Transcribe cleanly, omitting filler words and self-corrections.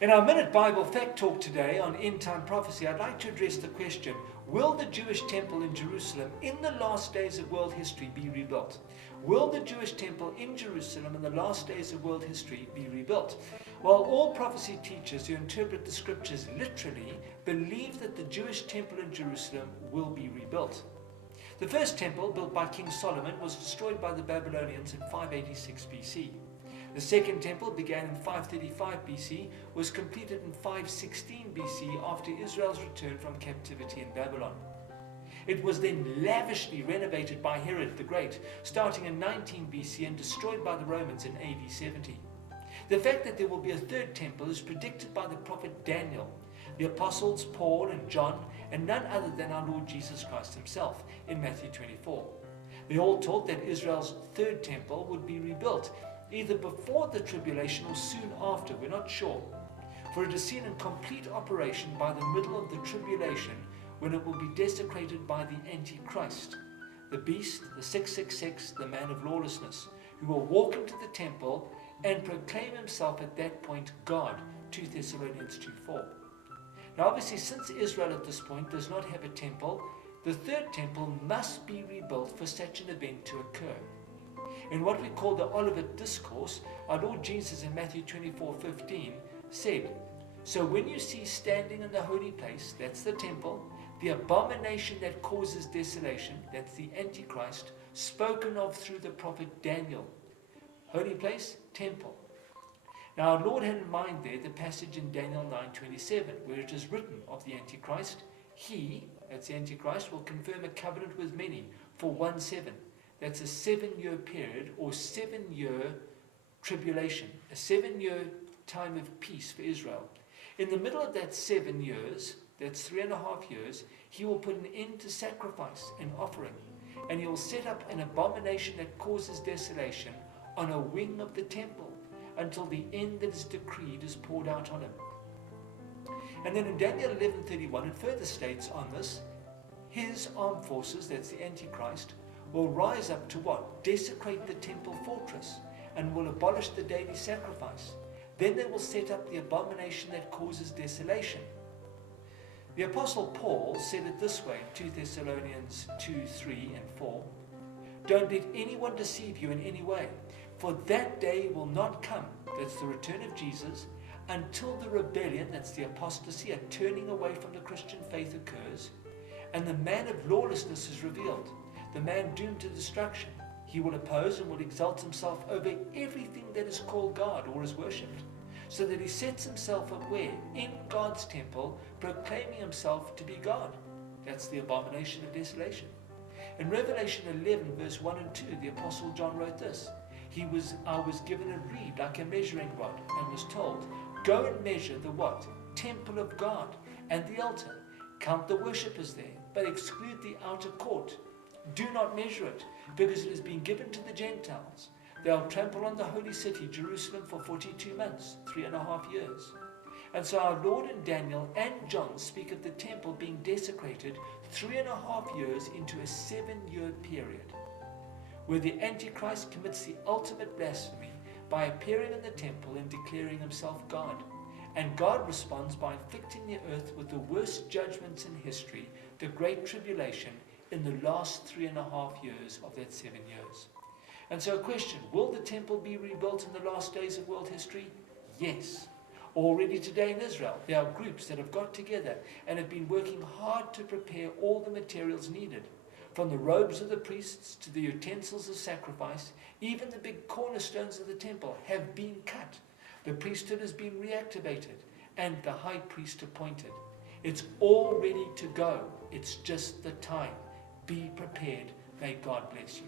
In our Minute Bible Fact Talk today on End Time Prophecy, I'd like to address the question, will the Jewish temple in Jerusalem in the last days of world history be rebuilt? Will the Jewish temple in Jerusalem in the last days of world history be rebuilt? Well, all prophecy teachers who interpret the scriptures literally believe that the Jewish temple in Jerusalem will be rebuilt. The first temple, built by King Solomon, was destroyed by the Babylonians in 586 BC. The second temple began in 535 BC, was completed in 516 BC after Israel's return from captivity in Babylon. It was then lavishly renovated by Herod the Great, starting in 19 BC and destroyed by the Romans in AD 70. The fact that there will be a third temple is predicted by the prophet Daniel, the apostles Paul and John, and none other than our Lord Jesus Christ himself in Matthew 24. They all taught that Israel's third temple would be rebuilt, either before the tribulation or soon after, we're not sure, for it is seen in complete operation by the middle of the tribulation, when it will be desecrated by the Antichrist, the beast, the 666, the Man of Lawlessness, who will walk into the temple and proclaim himself at that point God, 2 Thessalonians 2:4. Now obviously, since Israel at this point does not have a temple, the third temple must be rebuilt for such an event to occur. In what we call the Olivet Discourse, our Lord Jesus in Matthew 24:15 said, "So when you see standing in the holy place," that's the temple, "the abomination that causes desolation," that's the Antichrist, spoken of through the prophet Daniel. Holy place, temple. Now our Lord had in mind there the passage in Daniel 9:27, where it is written of the Antichrist, "He," that's the Antichrist, "will confirm a covenant with many for 1/7. That's a 7-year period or 7-year tribulation, a 7-year time of peace for Israel. In the middle of that 7 years, that's 3.5 years, he will put an end to sacrifice and offering, and he will set up an abomination that causes desolation on a wing of the temple until the end that is decreed is poured out on him." And then in Daniel 11:31, it further states on this, his armed forces, that's the Antichrist, will rise up to what? Desecrate the temple fortress and will abolish the daily sacrifice. Then they will set up the abomination that causes desolation. The Apostle Paul said it this way in 2 Thessalonians 2:3 and 4. "Don't let anyone deceive you in any way, for that day will not come," that's the return of Jesus, "until the rebellion," that's the apostasy, a turning away from the Christian faith, occurs, and the man of lawlessness is revealed, the man doomed to destruction. He will oppose and will exalt himself over everything that is called God or is worshipped, so that he sets himself up where? In God's temple, proclaiming himself to be God. That's the abomination of desolation. In Revelation 11, verse 1 and 2, the Apostle John wrote this. I was given a reed like a measuring rod, and was told, "Go and measure the" what? "Temple of God, and the altar. Count the worshippers there, but exclude the outer court. Do not measure it, because it has been given to the Gentiles. They'll trample on the holy city, Jerusalem, for 42 months, 3.5 years. And so our Lord and Daniel and John speak of the temple being desecrated 3.5 years into a 7-year period, where the Antichrist commits the ultimate blasphemy by appearing in the temple and declaring himself God. And God responds by inflicting the earth with the worst judgments in history, the Great Tribulation, in the last 3.5 years of that 7 years. And so a question, will the temple be rebuilt in the last days of world history? Yes. Already today in Israel, there are groups that have got together and have been working hard to prepare all the materials needed. From the robes of the priests to the utensils of sacrifice, even the big cornerstones of the temple have been cut. The priesthood has been reactivated and the high priest appointed. It's all ready to go. It's just the time. Be prepared. May God bless you.